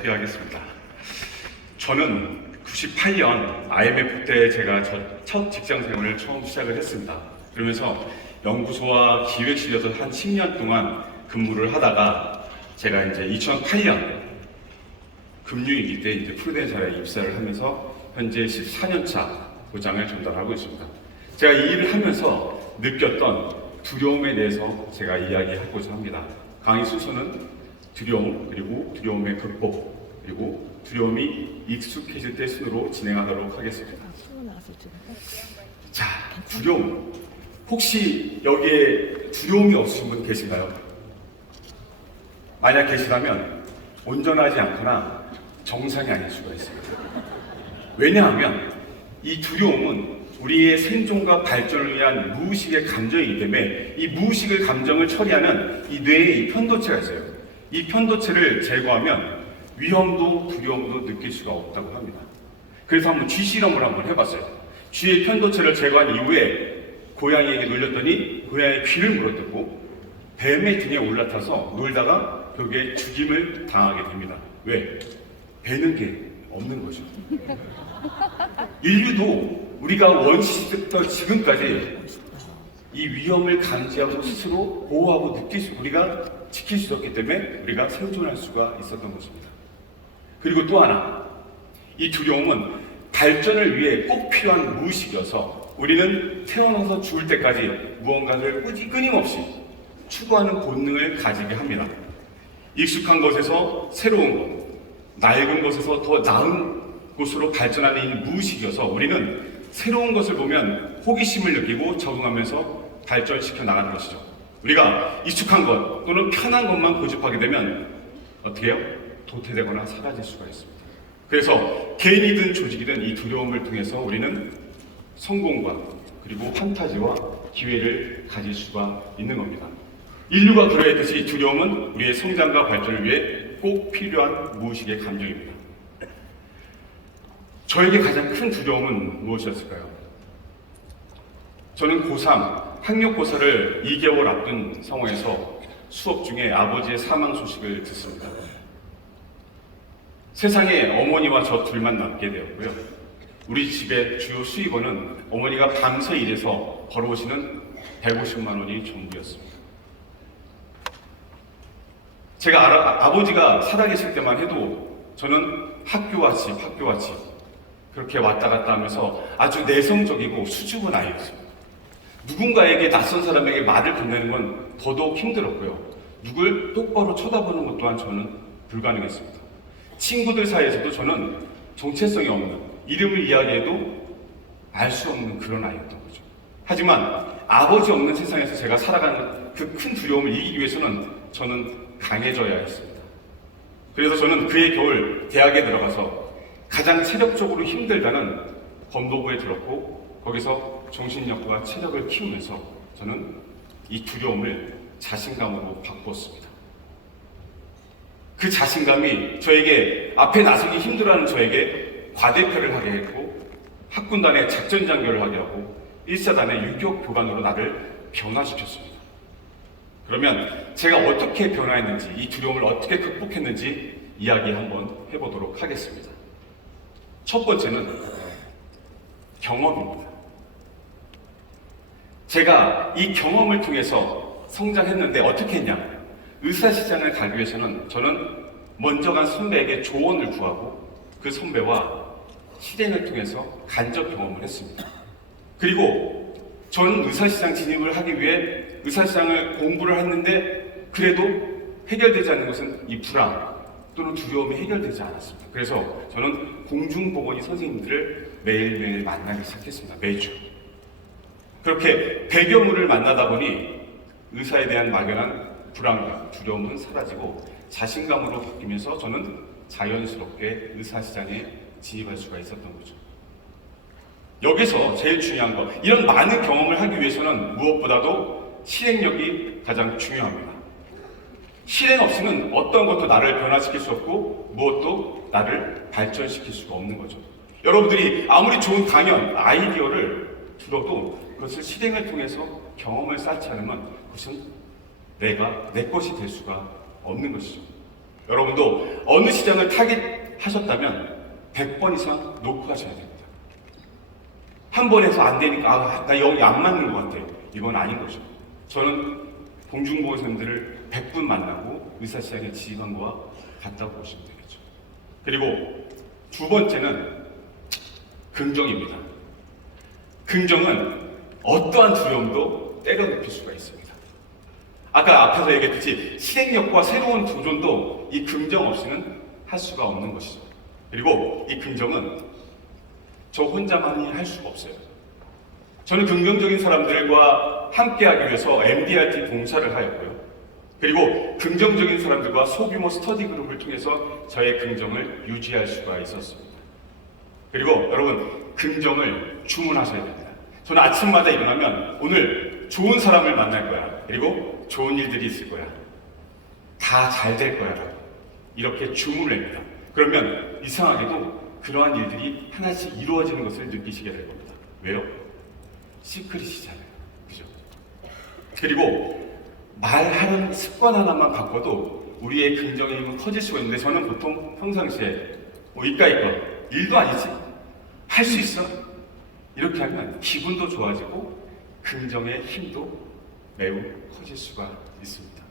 소개하겠습니다. 저는 98년 IMF 때 제가 첫 직장 생활을 처음 시작을 했습니다. 그러면서 연구소와 기획실에서 한 10년 동안 근무를 하다가 제가 이제 2008년 금융위기 때 이제 프루덴셜에 입사를 하면서 현재 14년차 보장을 전달하고 있습니다. 제가 이 일을 하면서 느꼈던 두려움에 대해서 제가 이야기하고자 합니다. 강의 순서는 두려움, 그리고 두려움의 극복, 그리고 두려움이 익숙해질 때 순으로 진행하도록 하겠습니다. 자, 두려움. 혹시 여기에 두려움이 없으신 분 계신가요? 만약 계시다면 온전하지 않거나 정상이 아닐 수가 있습니다. 왜냐하면 이 두려움은 우리의 생존과 발전을 위한 무의식의 감정이기 때문에 이 무의식의 감정을 처리하는 이 뇌에 이 편도체가 있어요. 이 편도체를 제거하면 위험도 두려움도 느낄 수가 없다고 합니다. 그래서 한번 쥐 실험을 한번 해봤어요. 쥐의 편도체를 제거한 이후에 고양이에게 놀렸더니 고양이의 귀를 물어뜯고 뱀의 등에 올라타서 놀다가 벽에 죽임을 당하게 됩니다. 왜? 배는 게 없는 거죠. 인류도 우리가 원시부터 지금까지 이 위험을 감지하고 스스로 보호하고 우리가 지킬 수 있었기 때문에 우리가 생존할 수가 있었던 것입니다. 그리고 또 하나, 이 두려움은 발전을 위해 꼭 필요한 무의식이어서 우리는 태어나서 죽을 때까지 무언가를 끊임없이 추구하는 본능을 가지게 합니다. 익숙한 것에서 새로운 것, 낡은 것에서 더 나은 곳으로 발전하는 이 무의식이어서 우리는 새로운 것을 보면 호기심을 느끼고 적응하면서 발전시켜 나가는 것이죠. 우리가 익숙한 것 또는 편한 것만 고집하게 되면 어떻게 해요? 도태되거나 사라질 수가 있습니다. 그래서 개인이든 조직이든 이 두려움을 통해서 우리는 성공과 그리고 판타지와 기회를 가질 수가 있는 겁니다. 인류가 그러했듯이 두려움은 우리의 성장과 발전을 위해 꼭 필요한 무의식의 감정입니다. 저에게 가장 큰 두려움은 무엇이었을까요? 저는 고3 학력고사를 2개월 앞둔 상황에서 수업 중에 아버지의 사망 소식을 듣습니다. 세상에 어머니와 저 둘만 남게 되었고요. 우리 집의 주요 수입원은 어머니가 밤새 일해서 벌어오시는 150만 원이 전부였습니다. 제가 아버지가 살아계실 때만 해도 저는 학교와 집 그렇게 왔다 갔다 하면서 아주 내성적이고 수줍은 아이였습니다. 누군가에게 낯선 사람에게 말을 건네는 건 더더욱 힘들었고요. 누굴 똑바로 쳐다보는 것 또한 저는 불가능했습니다. 친구들 사이에서도 저는 정체성이 없는, 이름을 이야기해도 알 수 없는 그런 아이였던 거죠. 하지만 아버지 없는 세상에서 제가 살아가는 그 큰 두려움을 이기기 위해서는 저는 강해져야 했습니다. 그래서 저는 그해 겨울 대학에 들어가서 가장 체력적으로 힘들다는 검도부에 들었고 거기서 정신력과 체력을 키우면서 저는 이 두려움을 자신감으로 바꾸었습니다. 그 자신감이 저에게 앞에 나서기 힘들어하는 저에게 과대표를 하게 했고 학군단의 작전장교를 하게 하고 1사단의 유격 교관으로 나를 변화시켰습니다. 그러면 제가 어떻게 변화했는지, 이 두려움을 어떻게 극복했는지 이야기 한번 해보도록 하겠습니다. 첫 번째는 경험입니다. 제가 이 경험을 통해서 성장했는데 어떻게 했냐? 의사시장을 가기 위해서는 저는 먼저 간 선배에게 조언을 구하고 그 선배와 실행을 통해서 간접 경험을 했습니다. 그리고 저는 의사시장 진입을 하기 위해 의사시장을 공부를 했는데 그래도 해결되지 않는 것은 이 불안 또는 두려움이 해결되지 않았습니다. 그래서 저는 공중보건의 선생님들을 매일매일 만나기 시작했습니다. 매주. 그렇게 100여 분을 만나다 보니 의사에 대한 막연한 불안감, 두려움은 사라지고 자신감으로 바뀌면서 저는 자연스럽게 의사시장에 진입할 수가 있었던 거죠. 여기서 제일 중요한 거, 이런 많은 경험을 하기 위해서는 무엇보다도 실행력이 가장 중요합니다. 실행 없이는 어떤 것도 나를 변화시킬 수 없고 무엇도 나를 발전시킬 수가 없는 거죠. 여러분들이 아무리 좋은 강연, 아이디어를 들어도 그것을 실행을 통해서 경험을 쌓지 않으면 그것은 내 것이 될 수가 없는 것이죠. 여러분도 어느 시장을 타깃하셨다면 100번 이상 놓고 가셔야 됩니다. 한 번 해서 안 되니까 나 여기 안 맞는 것 같아. 이건 아닌 거죠. 저는 공중보호선들을 100분 만나고 의사시장에 지휘한 거와 같다고 보시면 되겠죠. 그리고 두 번째는 긍정입니다. 긍정은 어떠한 두려움도 때려눕힐 수가 있습니다. 아까 앞에서 얘기했듯이 실행력과 새로운 도전도 이 긍정 없이는 할 수가 없는 것이죠. 그리고 이 긍정은 저 혼자만이 할 수가 없어요. 저는 긍정적인 사람들과 함께하기 위해서 MDRT 봉사를 하였고요. 그리고 긍정적인 사람들과 소규모 스터디 그룹을 통해서 저의 긍정을 유지할 수가 있었습니다. 그리고 여러분, 긍정을 주문하셔야 됩니다. 저는 아침마다 일어나면 오늘 좋은 사람을 만날 거야. 그리고 좋은 일들이 있을 거야. 다 잘 될 거야. 이렇게 주문을 합니다. 그러면 이상하게도 그러한 일들이 하나씩 이루어지는 것을 느끼시게 될 겁니다. 왜요? 시크릿이잖아요. 그죠? 그리고 말하는 습관 하나만 바꿔도 우리의 긍정의 힘은 커질 수가 있는데, 저는 보통 평상시에 이까이까 일도 아니지? 할 수 있어? 이렇게 하면 기분도 좋아지고 긍정의 힘도 매우 커질 수가 있습니다.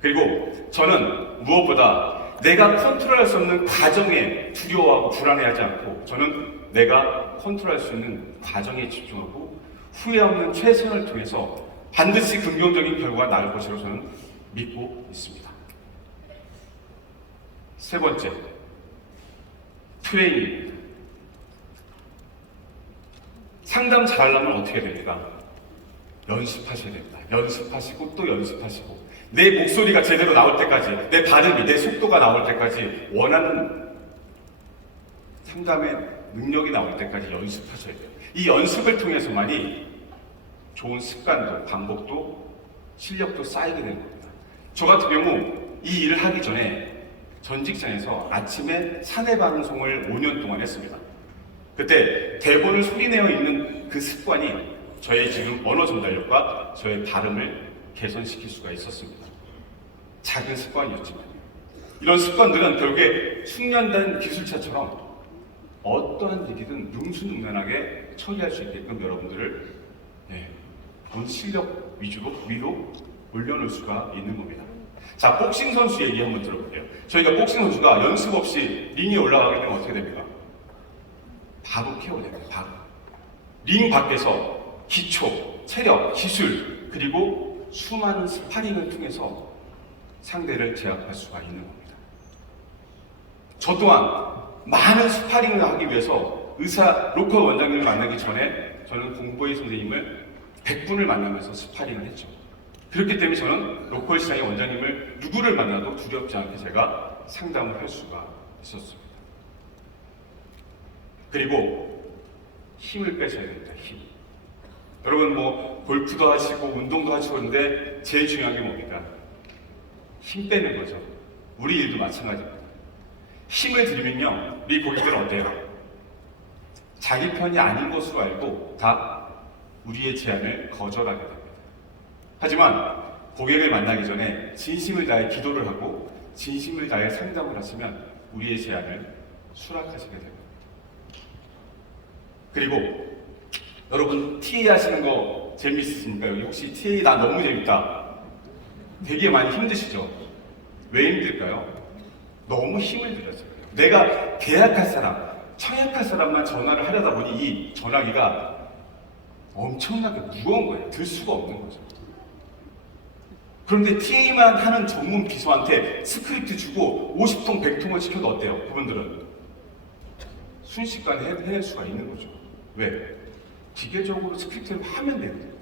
그리고 저는 무엇보다 내가 컨트롤할 수 없는 과정에 두려워하고 불안해하지 않고, 저는 내가 컨트롤할 수 있는 과정에 집중하고 후회 없는 최선을 통해서 반드시 긍정적인 결과가 나올 것이라고 저는 믿고 있습니다. 세 번째, 트레이닝입니다. 상담 잘하려면 어떻게 됩니까? 연습하셔야 됩니다. 연습하시고 또 연습하시고, 내 목소리가 제대로 나올 때까지, 내 발음이, 내 속도가 나올 때까지, 원하는 상담의 능력이 나올 때까지 연습하셔야 돼요. 이 연습을 통해서만이 좋은 습관도, 방법도, 실력도 쌓이게 되는 겁니다. 저 같은 경우 이 일을 하기 전에 전 직장에서 아침에 사내 방송을 5년 동안 했습니다. 그때 대본을 소리내어 읽는 그 습관이 저의 지금 언어 전달력과 저의 발음을 개선시킬 수가 있었습니다. 작은 습관이었지만 이런 습관들은 결국에 숙련된 기술자처럼 어떠한 일이든 능수능란하게 처리할 수 있게끔 여러분들을 본 실력 위로 올려놓을 수가 있는 겁니다. 자, 복싱 선수 얘기 한번 들어볼게요. 저희가 복싱 선수가 연습 없이 링에 올라가게 되면 어떻게 됩니까? 바로 케어됩니다. 바로. 링 밖에서 기초, 체력, 기술, 그리고 수많은 스파링을 통해서 상대를 제압할 수가 있는 겁니다. 저 또한 많은 스파링을 하기 위해서 로컬 원장님을 만나기 전에 저는 공보의 선생님을 100분을 만나면서 스파링을 했죠. 그렇기 때문에 저는 로컬 시장의 원장님을 누구를 만나도 두렵지 않게 제가 상담을 할 수가 있었습니다. 그리고 힘을 빼셔야 됩니다. 힘. 여러분 골프도 하시고 운동도 하시고 그런데 제일 중요한 게 뭡니까? 힘 빼는 거죠. 우리 일도 마찬가지입니다. 힘을 들이면요, 우리 고객들은 어때요? 자기 편이 아닌 것으로 알고 다 우리의 제안을 거절하게 됩니다. 하지만 고객을 만나기 전에 진심을 다해 기도를 하고 진심을 다해 상담을 하시면 우리의 제안을 수락하시게 됩니다. 그리고 여러분 TA 하시는 거 재밌으십니까? 여기 혹시 TA 나 너무 재밌다. 되게 많이 힘드시죠? 왜 힘들까요? 너무 힘을 들여서 그래요. 내가 계약할 사람, 청약할 사람만 전화를 하려다 보니 이 전화기가 엄청나게 무거운 거예요. 들 수가 없는 거죠. 그런데 TA만 하는 전문 비서한테 스크립트 주고 50통, 100통을 시켜도 어때요? 그분들은 순식간에 해낼 수가 있는 거죠. 왜? 기계적으로 스크립트를 하면 되거든요.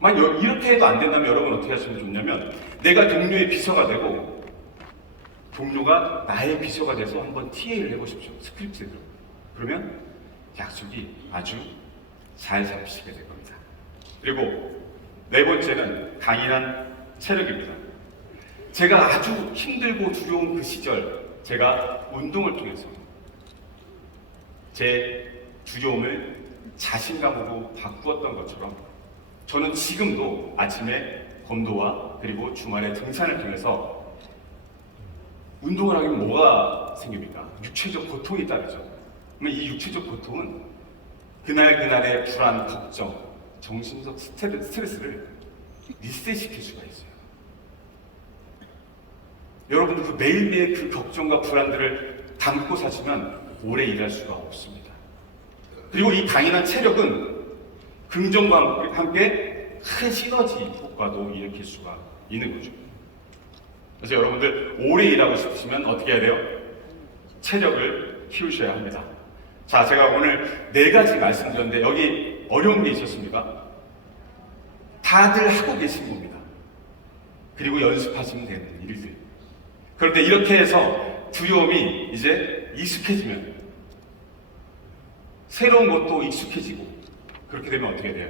만약 이렇게 해도 안 된다면 여러분 어떻게 하시면 좋냐면, 내가 동료의 비서가 되고 동료가 나의 비서가 돼서 한번 TA를 해보십시오. 스크립트로. 그러면 약속이 아주 잘 잡히시게 될 겁니다. 그리고 네 번째는 강인한 체력입니다. 제가 아주 힘들고 두려운 그 시절, 제가 운동을 통해서 제 두려움을 자신감으로 바꾸었던 것처럼, 저는 지금도 아침에 검도와 그리고 주말에 등산을 통해서 운동을 하면 뭐가 생깁니까? 육체적 고통이 따르죠. 그러면 이 육체적 고통은 그날그날의 불안, 걱정, 정신적 스트레스를 리셋시킬 수가 있어요. 여러분들 그 매일매일 그 걱정과 불안들을 담고 사시면 오래 일할 수가 없습니다. 그리고 이 강인한 체력은 긍정과 함께 큰 시너지 효과도 일으킬 수가 있는 거죠. 그래서 여러분들 오래 일하고 싶으시면 어떻게 해야 돼요? 체력을 키우셔야 합니다. 자, 제가 오늘 4가지 말씀드렸는데 여기 어려운 게 있었습니까? 다들 하고 계신 겁니다. 그리고 연습하시면 되는 일들. 그런데 이렇게 해서 두려움이 이제 익숙해지면 새로운 것도 익숙해지고 그렇게 되면 어떻게 돼요?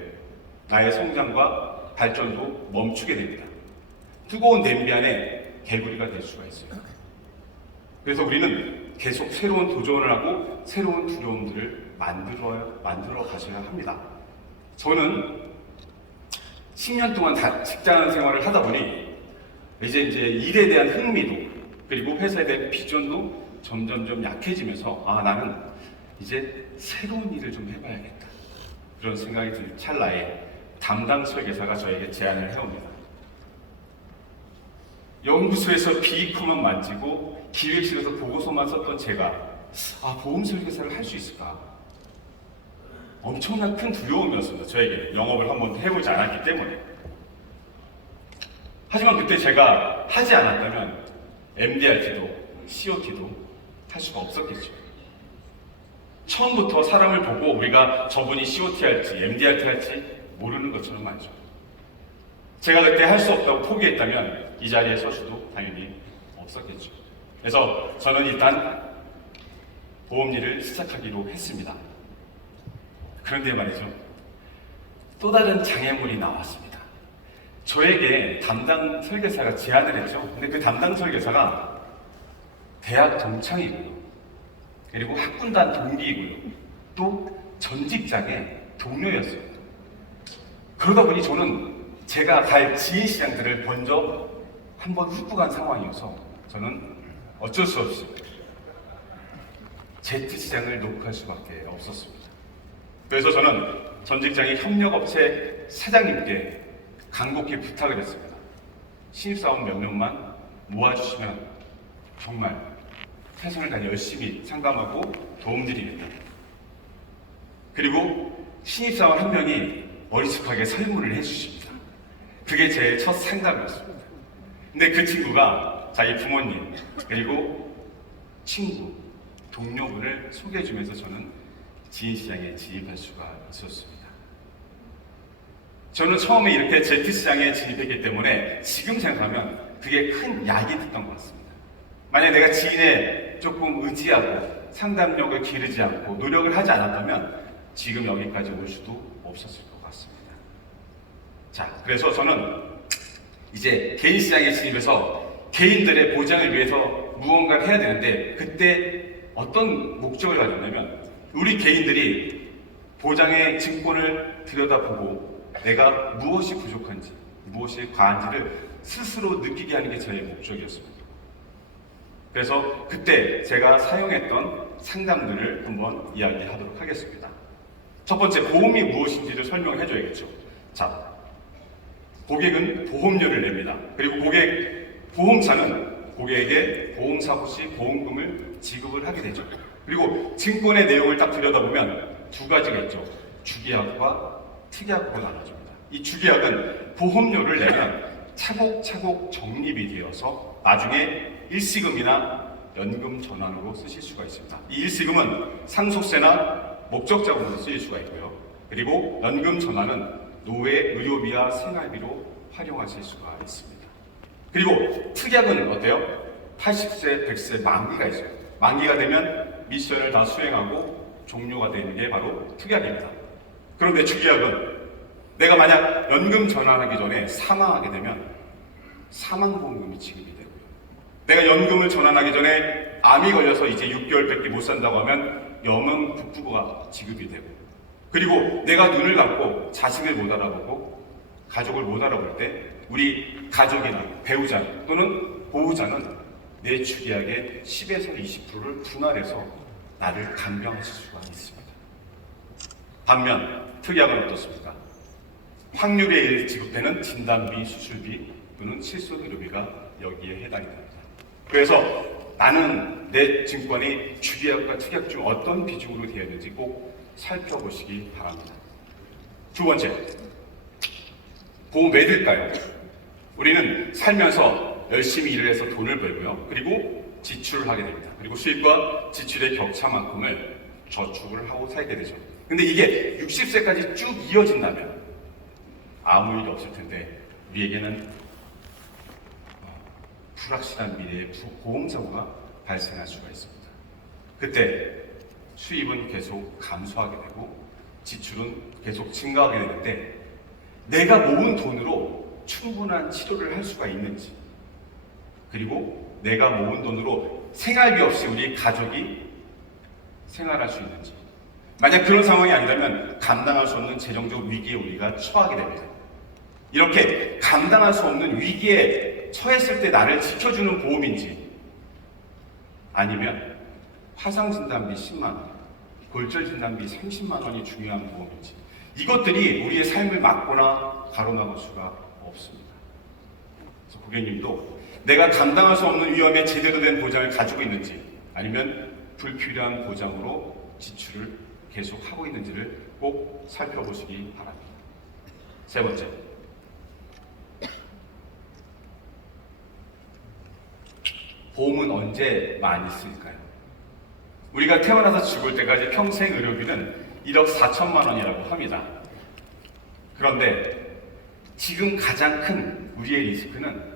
나의 성장과 발전도 멈추게 됩니다. 뜨거운 냄비 안에 개구리가 될 수가 있어요. 그래서 우리는 계속 새로운 도전을 하고 새로운 두려움들을 만들어 가셔야 합니다. 저는 10년 동안 직장 생활을 하다 보니 이제 일에 대한 흥미도 그리고 회사에 대한 비전도 점점점 약해지면서 나는 이제 새로운 일을 좀 해봐야겠다. 그런 생각이 든 찰나에 담당 설계사가 저에게 제안을 해옵니다. 연구소에서 비이커만 만지고 기획실에서 보고서만 썼던 제가 보험 설계사를 할 수 있을까? 엄청난 큰 두려움이었습니다. 저에게 영업을 한번 해보지 않았기 때문에. 하지만 그때 제가 하지 않았다면 MDRT도 COT도 할 수가 없었겠죠. 처음부터 사람을 보고 우리가 저분이 COT 할지 MDRT 할지 모르는 것처럼 말이죠. 제가 그때 할 수 없다고 포기했다면 이 자리에 설 수도 당연히 없었겠죠. 그래서 저는 일단 보험 일을 시작하기로 했습니다. 그런데 말이죠. 또 다른 장애물이 나왔습니다. 저에게 담당 설계사가 제안을 했죠. 근데 그 담당 설계사가 대학 동창이고요. 그리고 학군단 동기이고요. 또 전 직장의 동료였어요. 그러다 보니 저는 제가 갈 지인 시장들을 먼저 한번 훑고 간 상황이어서 저는 어쩔 수 없이 Z 시장을 녹화할 수밖에 없었습니다. 그래서 저는 전 직장의 협력업체 사장님께 간곡히 부탁을 했습니다. 신입사원 몇 명만 모아주시면 정말 최선을 다해 열심히 상담하고 도움드리겠다. 그리고 신입사원 한 명이 어리숙하게 설문을 해주십니다. 그게 제 첫 상담이었습니다. 근데 그 친구가 자기 부모님 그리고 친구, 동료분을 소개해주면서 저는 지인시장에 진입할 수가 있었습니다. 저는 처음에 이렇게 Z시장에 진입했기 때문에 지금 생각하면 그게 큰 약이 됐던 것 같습니다. 만약 내가 지인에 조금 의지하고 상담력을 기르지 않고 노력을 하지 않았다면 지금 여기까지 올 수도 없었을 것 같습니다. 자, 그래서 저는 이제 개인 시장에 진입해서 개인들의 보장을 위해서 무언가를 해야 되는데 그때 어떤 목적을 가졌냐면 우리 개인들이 보장의 증권을 들여다보고 내가 무엇이 부족한지 무엇이 과한지를 스스로 느끼게 하는 게 저의 목적이었습니다. 그래서 그때 제가 사용했던 상담들을 한번 이야기하도록 하겠습니다. 첫 번째, 보험이 무엇인지를 설명해 줘야겠죠. 자, 고객은 보험료를 냅니다. 그리고 보험사는 고객에게 보험사고 시 보험금을 지급을 하게 되죠. 그리고 증권의 내용을 딱 들여다보면 두 가지가 있죠. 주계약과 특약으로 나눠집니다. 이 주계약은 보험료를 내면 차곡차곡 적립이 되어서 나중에 일시금이나 연금 전환으로 쓰실 수가 있습니다. 이 일시금은 상속세나 목적자금으로 쓰일 수가 있고요. 그리고 연금 전환은 노회, 의료비와 생활비로 활용하실 수가 있습니다. 그리고 특약은 어때요? 80세, 100세 만기가 있어요. 만기가 되면 미션을 다 수행하고 종료가 되는 게 바로 특약입니다. 그런데 주계약은 내가 만약 연금 전환하기 전에 사망하게 되면 사망보험금이 지급이 되고요. 내가 연금을 전환하기 전에 암이 걸려서 이제 6개월밖에 못 산다고 하면 영원급부가 지급이 되고, 그리고 내가 눈을 감고 자식을 못 알아보고 가족을 못 알아볼 때 우리 가족이나 배우자 또는 보호자는 내 주계약의 10에서 20%를 분할해서 나를 간병하실 수가 있습니다. 반면 특약은 어떻습니까? 확률에 의해 지급되는 진단비, 수술비 또는 실손의료비가 여기에 해당이 됩니다. 그래서 나는 내 증권이 주계약과 특약 중 어떤 비중으로 되어 있는지 꼭 살펴보시기 바랍니다. 두 번째, 보험 왜 들까요? 우리는 살면서 열심히 일을 해서 돈을 벌고요. 그리고 지출을 하게 됩니다. 그리고 수입과 지출의 격차만큼을 저축을 하고 살게 되죠. 근데 이게 60세까지 쭉 이어진다면 아무 일이 없을 텐데 우리에게는 불확실한 미래에 보험사고가 발생할 수가 있습니다. 그때 수입은 계속 감소하게 되고 지출은 계속 증가하게 되는데 내가 모은 돈으로 충분한 치료를 할 수가 있는지, 그리고 내가 모은 돈으로 생활비 없이 우리 가족이 생활할 수 있는지, 만약 그런 상황이 아니라면 감당할 수 없는 재정적 위기에 우리가 처하게 됩니다. 이렇게 감당할 수 없는 위기에 처했을 때 나를 지켜주는 보험인지, 아니면 화상진단비 10만 원, 골절진단비 30만 원이 중요한 보험인지, 이것들이 우리의 삶을 막거나 가로막을 수가 없습니다. 그래서 고객님도 내가 감당할 수 없는 위험에 제대로 된 보장을 가지고 있는지, 아니면 불필요한 보장으로 지출을 계속하고 있는지를 꼭 살펴보시기 바랍니다. 세 번째, 보험은 언제 많이 쓸까요? 우리가 태어나서 죽을 때까지 평생 의료비는 1억 4천만 원이라고 합니다. 그런데 지금 가장 큰 우리의 리스크는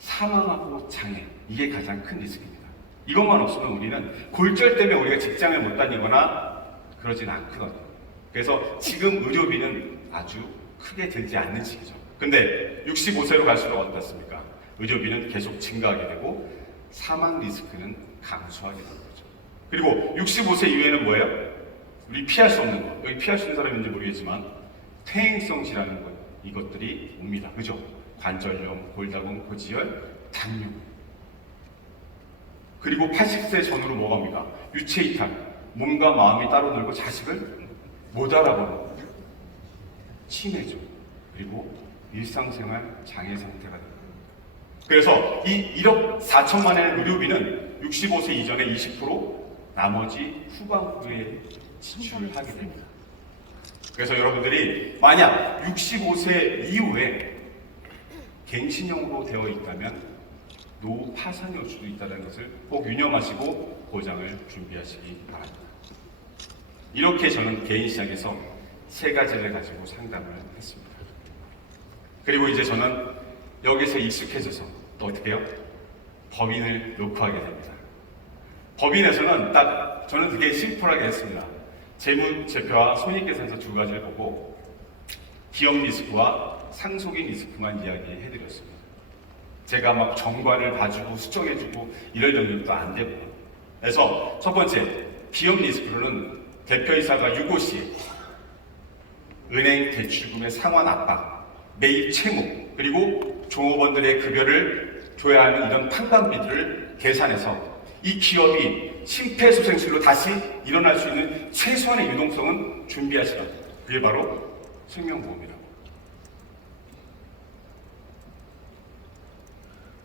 사망하고 장애, 이게 가장 큰 리스크입니다. 이것만 없으면 우리는 골절 때문에 우리가 직장을 못 다니거나 그러진 않거든요. 그래서 지금 의료비는 아주 크게 들지 않는 시기죠. 근데 65세로 갈수록 어떻습니까? 의료비는 계속 증가하게 되고 사망 리스크는 감소하게 되는 거죠. 그리고 65세 이후에는 뭐예요? 우리 피할 수 없는 것, 여기 피할 수 있는 사람이 있는지 모르겠지만 퇴행성 질환인 것, 이것들이 옵니다. 그죠? 관절염, 골다공, 고지혈, 당뇨. 그리고 80세 전후로 뭐가 옵니까? 유체이탈, 몸과 마음이 따로 놀고 자식을 못 알아보는 치매죠. 그리고 일상생활 장애 상태가 됩니다. 그래서 이 1억 4천만의 의료비는 65세 이전에 20%, 나머지 후반부에 지출을 하게 됩니다. 그래서 여러분들이 만약 65세 이후에 갱신형으로 되어 있다면 노후 파산이 올 수도 있다는 것을 꼭 유념하시고 보장을 준비하시기 바랍니다. 이렇게 저는 개인 시장에서 세 가지를 가지고 상담을 했습니다. 그리고 이제 저는 여기서 익숙해져서 또 어떻게 해요? 법인을 놓고 하게 됩니다. 법인에서는 딱 저는 되게 심플하게 했습니다. 재무제표와 손익계산서 두 가지를 보고 기업 리스크와 상속인 리스크만 이야기해드렸습니다. 제가 막 정관을 봐주고 수정해주고 이럴 영역도 안 되고. 그래서 첫 번째, 기업 리스크로는 대표이사가 유고 시에 은행 대출금의 상환 압박, 매입 채무, 그리고 종업원들의 급여를 줘야 하는 이런 판관비들을 계산해서 이 기업이 심폐소생술로 다시 일어날 수 있는 최소한의 유동성은 준비하시라. 그게 바로 생명보험이라고.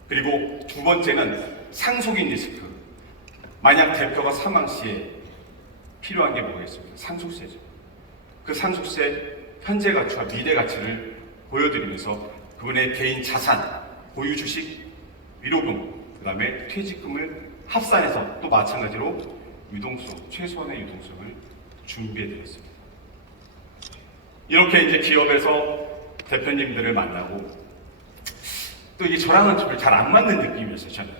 그리고 두 번째는 상속인 리스크. 만약 대표가 사망 시에 필요한 게 뭐겠습니까? 상속세죠. 그 상속세 현재 가치와 미래 가치를 보여드리면서 그분의 개인 자산, 보유 주식, 위로금, 그 다음에 퇴직금을 합산해서 또 마찬가지로 유동성, 최소한의 유동성을 준비해드렸습니다. 이렇게 이제 기업에서 대표님들을 만나고 또 이게 저랑은 좀 잘 안 맞는 느낌이었어요. 저는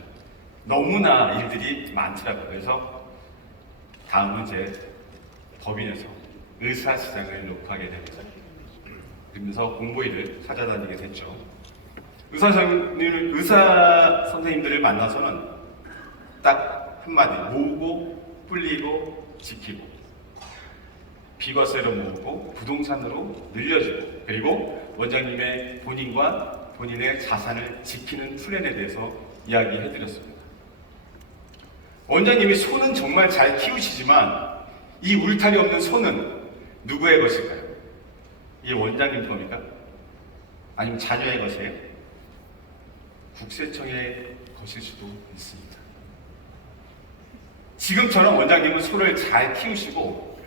너무나 일들이 많더라고요. 그래서 다음은 제 법인에서 의사 시장을 놓고 하게 됩니다. 그러면서 공보일을 찾아다니게 됐죠. 의사 선생님들을 만나서는 딱 한마디, 모으고 불리고 지키고, 비과세로 모으고 부동산으로 늘려주고, 그리고 원장님의 본인과 본인의 자산을 지키는 플랜에 대해서 이야기해드렸습니다. 원장님이 소는 정말 잘 키우시지만 이 울타리 없는 소는 누구의 것일까요? 이게 원장님 겁니까? 아니면 자녀의 것이에요? 국세청의 것일 수도 있습니다. 지금처럼 원장님은 소를 잘 키우시고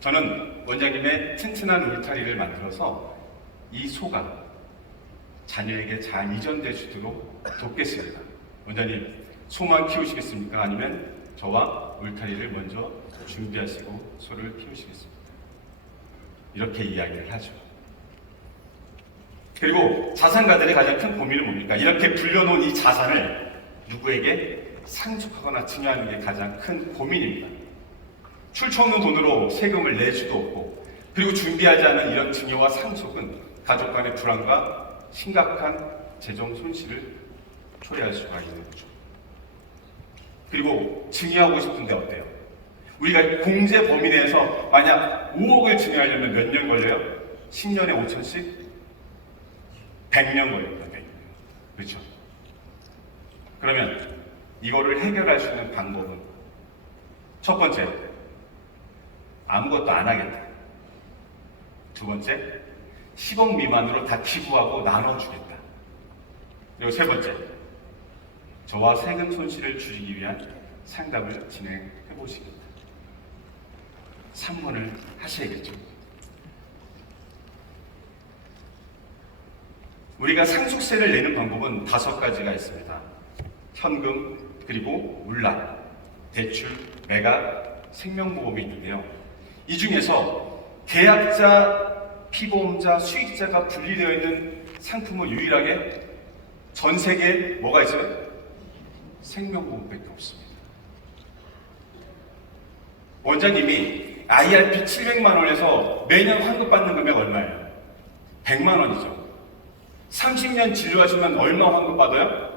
저는 원장님의 튼튼한 울타리를 만들어서 이 소가 자녀에게 잘 이전될 수 있도록 돕겠습니다. 원장님, 소만 키우시겠습니까? 아니면 저와 울타리를 먼저 준비하시고 소를 키우시겠습니까? 이렇게 이야기를 하죠. 그리고 자산가들의 가장 큰 고민은 뭡니까? 이렇게 불려놓은 이 자산을 누구에게 상속하거나 증여하는 게 가장 큰 고민입니다. 출처 없는 돈으로 세금을 낼 수도 없고, 그리고 준비하지 않은 이런 증여와 상속은 가족 간의 불안과 심각한 재정 손실을 초래할 수가 있는 거죠. 그리고 증여하고 싶은데 어때요? 우리가 공제 범위 내에서 만약 5억을 증여하려면 몇 년 걸려요? 10년에 5천씩? 100년 걸립니다. 100년. 그렇죠? 그러면 이거를 해결할 수 있는 방법은 첫 번째, 아무것도 안 하겠다. 두 번째, 10억 미만으로 다 기부하고 나눠주겠다. 그리고 세 번째, 저와 세금 손실을 줄이기 위한 상담을 진행해 보시겠다. 3번을 하셔야겠죠. 우리가 상속세를 내는 방법은 5가지가 있습니다. 현금, 그리고 물납, 대출, 매각, 생명보험이 있는데요. 이 중에서 계약자, 피보험자, 수익자가 분리되어 있는 상품은 유일하게 전 세계에 뭐가 있어요? 생명보험밖에 없습니다. 원장님이 IRP 700만 원에서 매년 환급받는 금액 얼마예요? 100만 원이죠. 30년 진료하시면 얼마 환급받아요?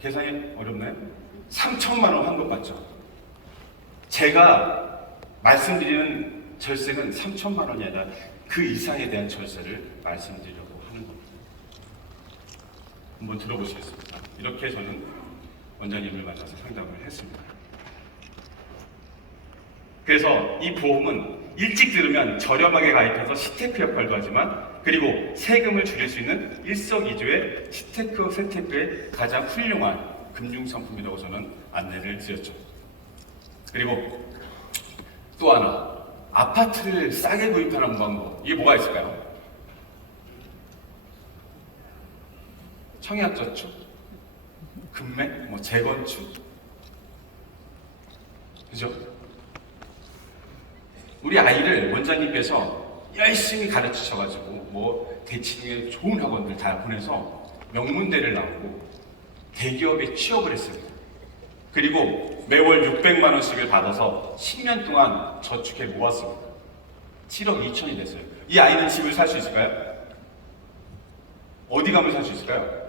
계산이 어렵나요? 3천만 원 환급받죠. 제가 말씀드리는 절세는 3천만 원이 아니라 그 이상에 대한 절세를 말씀드리려고 하는 겁니다. 한번 들어보시겠습니다. 이렇게 저는 원장님을 만나서 상담을 했습니다. 그래서 이 보험은 일찍 들으면 저렴하게 가입해서 시테크 역할도 하지만, 그리고 세금을 줄일 수 있는 일석이조의 시테크 세테크의 가장 훌륭한 금융상품이라고 저는 안내를 드렸죠. 그리고 또 하나, 아파트를 싸게 구입하는 방법, 이게 뭐가 있을까요? 청약저축, 금매, 재건축, 그죠? 우리 아이를 원장님께서 열심히 가르치셔가지고 대치 중에 좋은 학원들 다 보내서 명문대를 나오고 대기업에 취업을 했습니다. 그리고 매월 600만 원씩을 받아서 10년 동안 저축해 모았습니다. 7억 2천이 됐어요. 이 아이는 집을 살 수 있을까요? 어디 가면 살 수 있을까요?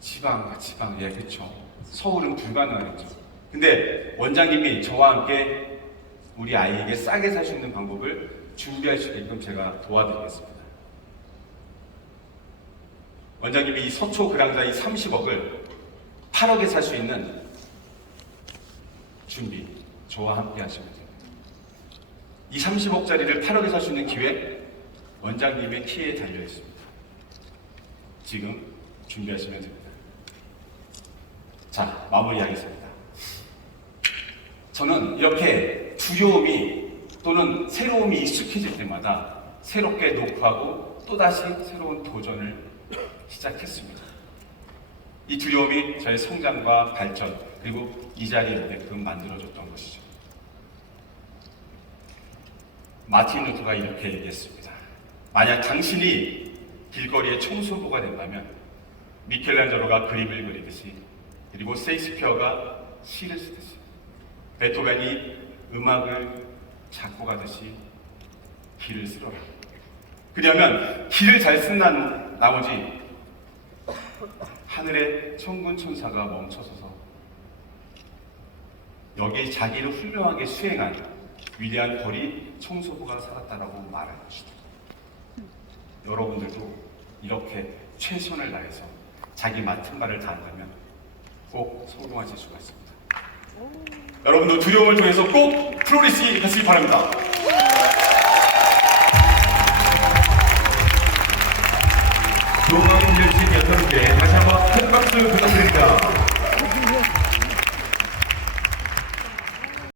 지방, 예, 그렇죠. 서울은 불가능하겠죠. 근데 원장님이 저와 함께 우리 아이에게 싸게 살 수 있는 방법을 준비할 수 있게끔 제가 도와드리겠습니다. 원장님이 이 서초 그랑자 이 30억을 8억에 살 수 있는 준비, 저와 함께 하시면 됩니다. 이 30억짜리를 8억에 살 수 있는 기회, 원장님의 키에 달려 있습니다. 지금 준비하시면 됩니다. 자, 마무리하겠습니다. 저는 이렇게 두려움이 또는 새로움이 익숙해질 때마다 새롭게 녹화하고 또다시 새로운 도전을 시작했습니다. 이 두려움이 저의 성장과 발전, 그리고 이 자리에 오게끔 만들어줬던 것이죠. 마틴 루터가 이렇게 얘기했습니다. 만약 당신이 길거리의 청소부가 된다면 미켈란젤로가 그림을 그리듯이, 그리고 셰익스피어가 시를 쓰듯이, 베토벤이 음악을 작곡하듯이 길을 쓰러라. 그러면 길을 잘 쓴 나머지 하늘의 천군 천사가 멈춰서서 여기 자기를 훌륭하게 수행한 위대한 거리 청소부가 살았다라고 말할 것이다. 여러분들도 이렇게 최선을 다해서 자기 맡은 바를 다한다면 꼭 성공하실 수가 있습니다. 여러분도 두려움을 통해서 꼭 프로리시 하시기 바랍니다. 동아인 열심 여러분께 다시 한번 큰 박수 부탁드립니다.